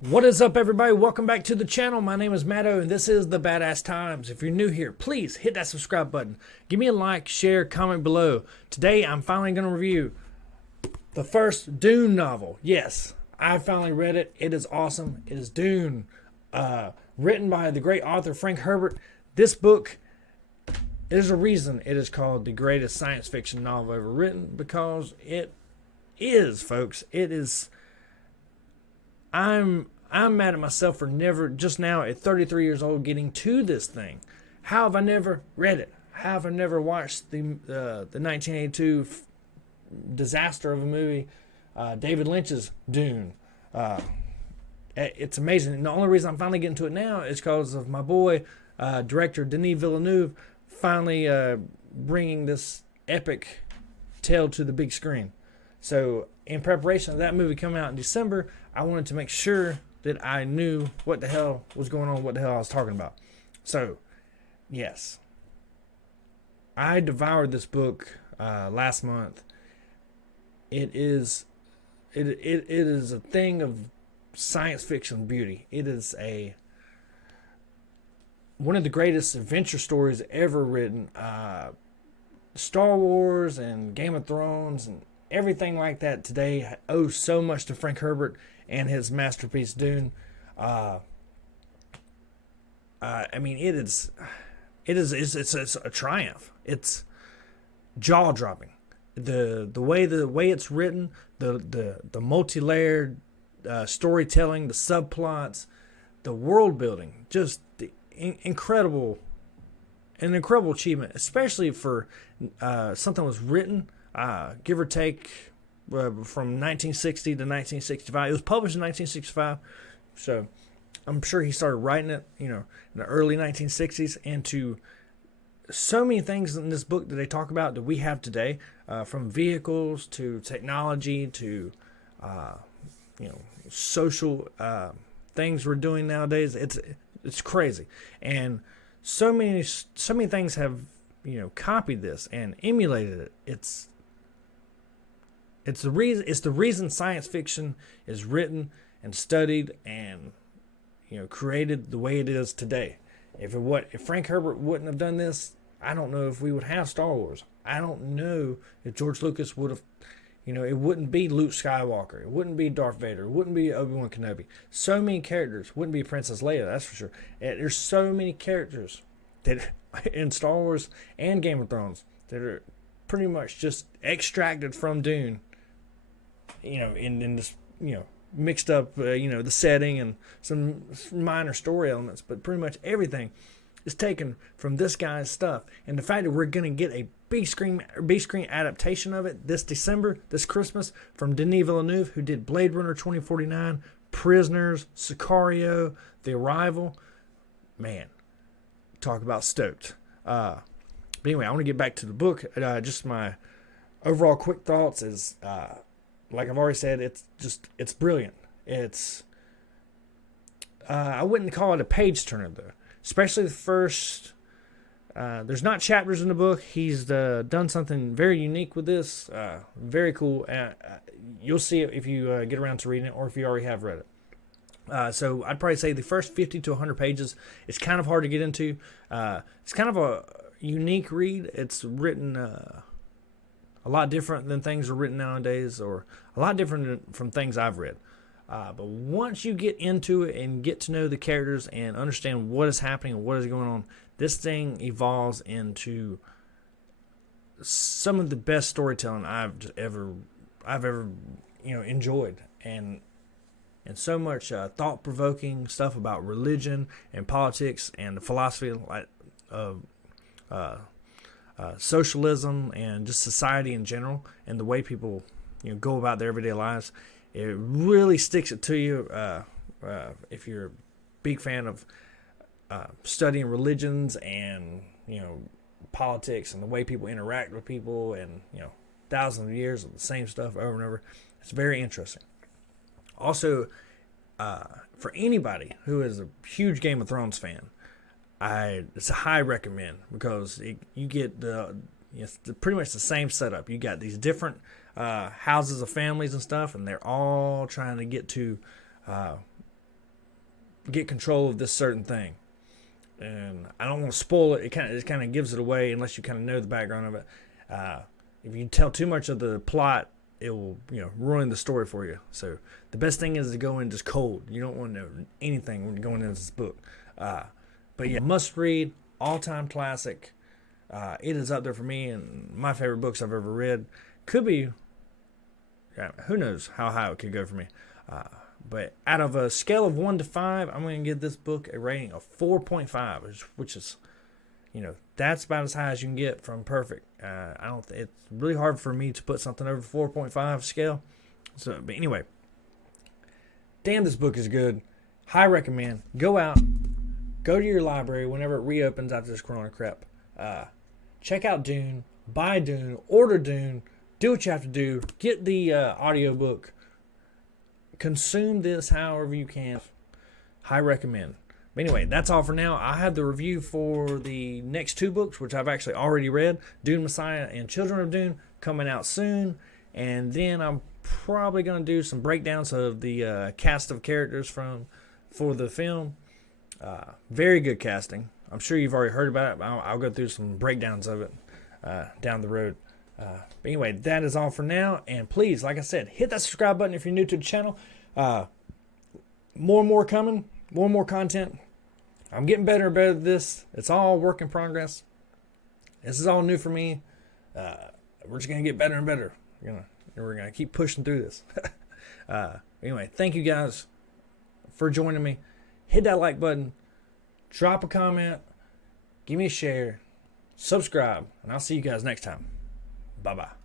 What is up, everybody? Welcome back to the channel. My name is Matto, and this is the Badass Times. If you're new here, please hit that subscribe button. Give me a like, share, comment below. Today, I'm finally going to review the first Dune novel. Yes, I finally read it. It is awesome. It is Dune, written by the great author Frank Herbert. This book, there's a reason it is called the greatest science fiction novel ever written, because it is, folks. It is. I'm mad at myself for never, just now at 33 years old, getting to this thing. How have I never read it? How have I never watched the 1982 disaster of a movie, David Lynch's Dune? It's amazing. And the only reason I'm finally getting to it now is because of my boy, director Denis Villeneuve, finally bringing this epic tale to the big screen. So, in preparation of that movie coming out in December, I wanted to make sure that I knew what the hell was going on, what the hell I was talking about. So, yes, I devoured this book last month. It is a thing of science fiction beauty. It is one of the greatest adventure stories ever written. Star Wars and Game of Thrones and everything like that today owes so much to Frank Herbert and his masterpiece Dune. I mean, it's a triumph. It's jaw dropping. The way it's written, the multi-layered storytelling, the subplots, the world building, just the incredible achievement, especially for something that was written, give or take, from 1960 to 1965. It was published in 1965, so I'm sure he started writing it, in the early 1960s. And to so many things in this book that they talk about that we have today, from vehicles to technology to, social things we're doing nowadays. It's crazy, and so many things have copied this and emulated it. It's the reason science fiction is written and studied and created the way it is today. If Frank Herbert wouldn't have done this, I don't know if we would have Star Wars. I don't know if George Lucas would have, it wouldn't be Luke Skywalker. It wouldn't be Darth Vader. It wouldn't be Obi-Wan Kenobi. So many characters. Wouldn't be Princess Leia, that's for sure. There's so many characters that in Star Wars and Game of Thrones that are pretty much just extracted from Dune. In this, mixed up, the setting and some minor story elements, but pretty much everything is taken from this guy's stuff. And the fact that we're going to get a big screen adaptation of it this December, this Christmas, from Denis Villeneuve, who did Blade Runner 2049, Prisoners, Sicario, The Arrival. Man, talk about stoked. But anyway, I want to get back to the book. Just my overall quick thoughts is, like I've already said, it's brilliant. I wouldn't call it a page turner though, especially the first. There's not chapters in the book. He's done something very unique with this. Very cool. You'll see it if you get around to reading it, or if you already have read it. So I'd probably say the first 50 to 100 pages, it's kind of hard to get into. It's kind of a unique read. It's written a lot different than things are written nowadays, or a lot different from things I've read. But once you get into it and get to know the characters and understand what is happening and what is going on, this thing evolves into some of the best storytelling I've ever enjoyed, and so much thought-provoking stuff about religion and politics and the philosophy of socialism and just society in general, and the way people go about their everyday lives. It really sticks it to you if you're a big fan of studying religions and politics and the way people interact with people, and thousands of years of the same stuff over and over. It's very interesting. Also, for anybody who is a huge Game of Thrones fan, it's a high recommend, because you get pretty much the same setup. You got these different houses of families and stuff, and they're all trying to get to get control of this certain thing. And I don't want to spoil it. It kind of gives it away unless you kind of know the background of it. If you tell too much of the plot, it will ruin the story for you. So the best thing is to go in just cold. You don't want to know anything when you're going into this book. But yeah, must read, all-time classic. It is up there for me and my favorite books I've ever read. Could be, who knows how high it could go for me. But out of a scale of 1 to 5, I'm going to give this book a rating of 4.5, which is, that's about as high as you can get from perfect. It's really hard for me to put something over 4.5 scale. So, but anyway, damn, this book is good. High recommend. Go out, go to your library whenever it reopens after this corona crap. Check out Dune, buy Dune, order Dune, do what you have to do. Get the audiobook. Consume this however you can. High recommend. But anyway, that's all for now. I have the review for the next 2 books, which I've actually already read. Dune Messiah and Children of Dune coming out soon. And then I'm probably going to do some breakdowns of the cast of characters for the film. Very good casting. I'm sure you've already heard about it, but I'll go through some breakdowns of it down the road. But anyway, that is all for now. And please, like I said, hit that subscribe button if you're new to the channel. More and more coming. More and more content. I'm getting better and better at this. It's all work in progress. This is all new for me. We're just going to get better and better. We're going to keep pushing through this. Anyway, thank you guys for joining me. Hit that like button. Drop a comment. Give me a share. Subscribe. And I'll see you guys next time. Bye-bye.